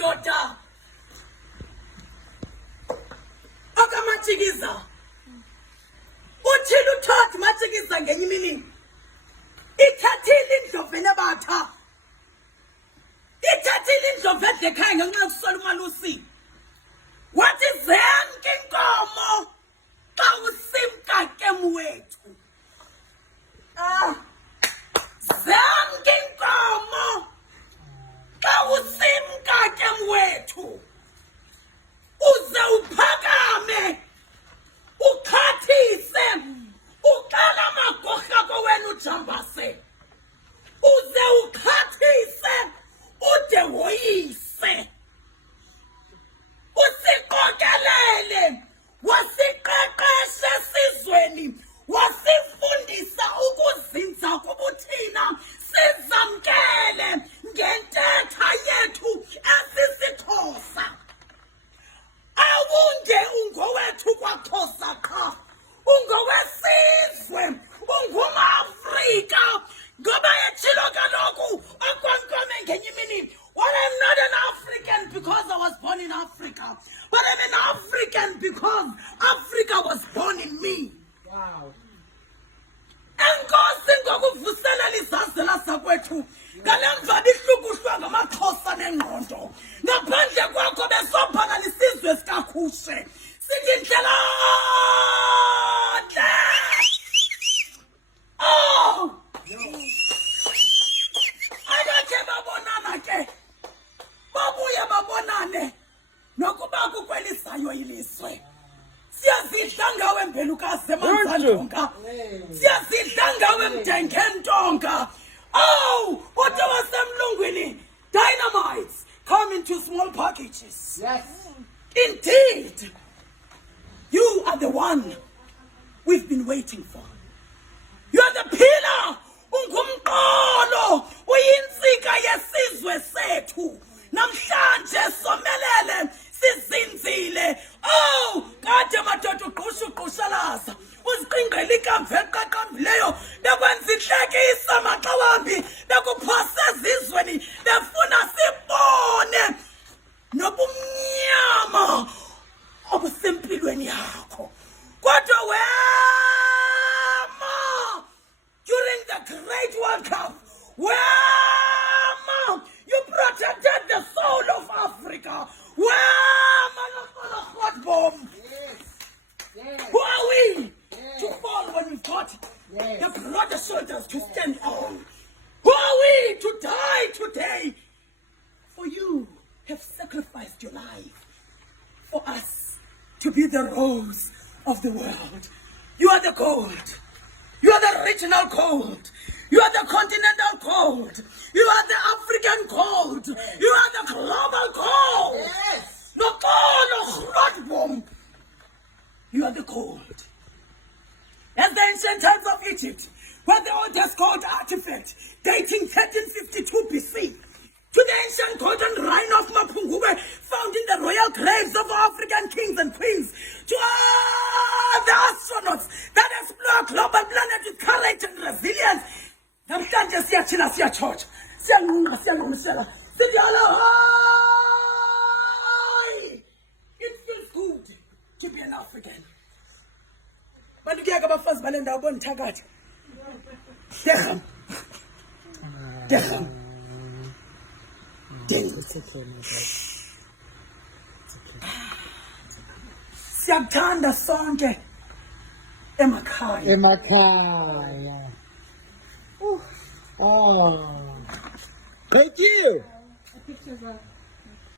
madoda akamatshikiza uthile uthatha matshikiza ngenye imini ithathile indlovu enebatha ithathile indlovu edlekhaya ngenxa yokusola umalusi wathi zenke inkomo xa usimkakemu wethu zenke inkomo xa usimkakemu wethu uze uphakame ukhathise uqala amagorha kowena ujambase uze ukhathise ude woyise usiqokelele wasiqeqeshe esizweni wasifundisa ukuzinza kubuthina sizamkele ngentetha yethu esisiXhosa awunge ungowethu kwaXhosa qha ungowesizwe ungumAfrika ngoba etshilo kaloku okwankomo ngenye imini well, I'm not an African because I was born in Africa, but I'm an African because Africa was born in me. Wow. Enkosi ngokuvuselela izazela zakwethu ngalemva ihlukuhlwa ngamaXhosa nengqondo ngaphandle kwakho besophakala isizwe sikakhushe sithi ndlela akakhe babonana ke babuye babonane nokuba kukwelisayo ilizwe siyazidla ngawe mbelukazi emanzandonga siyazidla ngawe mdengentonga ude wasemlungwini dynamites come into small packages. Yes, indeed you are the one we've been waiting for. You are the pillar ungumqolo uyintsika yesizwe sethu namhlanje somelele sizinzile kade madoda uqhushalaza uziqingqela ikamva eqaqambileyo bekwenza inhlekisa maxa wambi bekuphasa ezizweni befuna sibone nobumnyama obusempilweni yakho kodwa wema during the Great World Cup wema you protected the soul of Africa. Noxolo Grootboom. Yes. Who are we to fall when we've got the broader shoulders to stand on? Who are we to die today? For you have sacrificed your life for us to be the rose of the world. You are the gold. You are the regional gold. You are the continental gold. You are the African gold. You are the global gold. Yes. Noxolo Grootboom. You are the gold. As the ancient times of Egypt, where the oldest gold artifact dating 1352 BC, to the ancient golden Rhine of Mapungubwe found in the royal graves of African kings and queens, to all the astronauts that explore global planet with courage and resilience. Namhlanje siyachila siyachocha siyanqunqa siyanqumshela sithi hayi it feels good to be an African. Bantu kuyake abafazi bale ndawo bonithakathi deham siyakuthanda sonke emakhaya. Oh, thank you.